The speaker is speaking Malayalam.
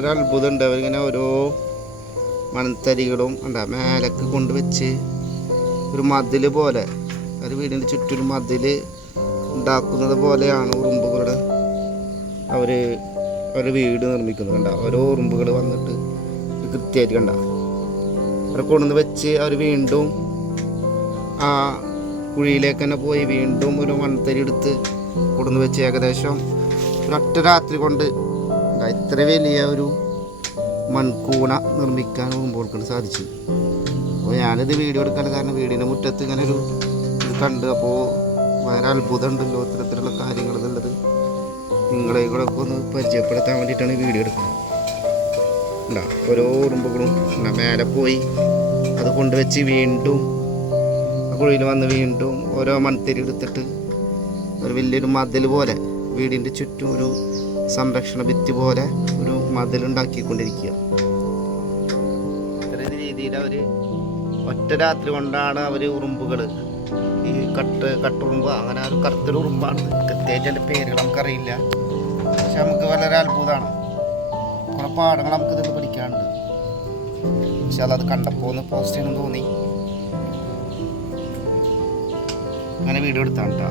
ഒരത്ഭുതമുണ്ട്. അവരിങ്ങനെ ഓരോ മണത്തരികളും ഉണ്ടാ മേലക്ക് കൊണ്ടുവച്ച് ഒരു മതിൽ പോലെ, ഒരു വീടിൻ്റെ ചുറ്റൊരു മതിൽ ഉണ്ടാക്കുന്നത് പോലെയാണ് ഉറുമ്പുകളുടെ അവർ വീട് നിർമ്മിക്കുന്നത്. കണ്ട ഓരോ ഉറുമ്പുകൾ വന്നിട്ട് കൃത്യമായിട്ട് കണ്ട അവരെ കൊണ്ടുവന്ന് വെച്ച് അവർ വീണ്ടും ആ കുഴിയിലേക്ക് തന്നെ പോയി വീണ്ടും ഒരു മൺതരി എടുത്ത് കൊണ്ടുവന്ന് വെച്ച് ഏകദേശം ഒരൊറ്റ രാത്രി കൊണ്ട് ഇത്ര വലിയ ഒരു മൺകൂണ നിർമ്മിക്കാൻ ഉറുമ്പുകൾക്ക് സാധിച്ചു. അപ്പോൾ ഞാനിത് വീഡിയോ എടുക്കാൻ കാരണം വീടിൻ്റെ മുറ്റത്ത് ഇങ്ങനെ ഒരു ഇത് കണ്ട്, അപ്പോൾ വളരെ അത്ഭുതം ഉണ്ടല്ലോ ഇത്തരത്തിലുള്ള കാര്യങ്ങൾ എന്നുള്ളത് നിങ്ങളെ കൂടെ ഒക്കെ ഒന്ന് പരിചയപ്പെടുത്താൻ വേണ്ടിയിട്ടാണ് വീഡിയോ എടുക്കുന്നത്. ഉണ്ടാ ഓരോ ഉറുമ്പുകളും മേലെ പോയി അത് കൊണ്ടുവച്ച് വീണ്ടും ആ കുഴിയിൽ വന്ന് വീണ്ടും ഓരോ മൺതരി എടുത്തിട്ട് ഒരു വലിയൊരു മതിൽ പോലെ വീടിൻ്റെ ചുറ്റും ഒരു സംരക്ഷണ ഭിത്തി പോലെ ഒരു മതിലുണ്ടാക്കിക്കൊണ്ടിരിക്കുക. ഇത്ര രീതിയിൽ അവർ ഒറ്റ രാത്രി കൊണ്ടാണ് അവർ ഉറുമ്പുകൾ ഈ കട്ടുറുമ്പ് അങ്ങനെ ഒരു കറുത്തൊരു ഉറുമ്പാണ്. കൃത്യമായിട്ട് അതിൻ്റെ പേരുകൾ നമുക്കറിയില്ല, പക്ഷെ നമുക്ക് വളരെ അത്ഭുതമാണ്. കുറേ പാഠങ്ങൾ നമുക്കിത് പഠിക്കാനുണ്ട്. പക്ഷെ അത് കണ്ടപ്പോൾ ഒന്ന് പോസ്റ്റ് ചെയ്യണമെന്ന് തോന്നി, അങ്ങനെ വീഡിയോ എടുത്താണ് കേട്ടോ.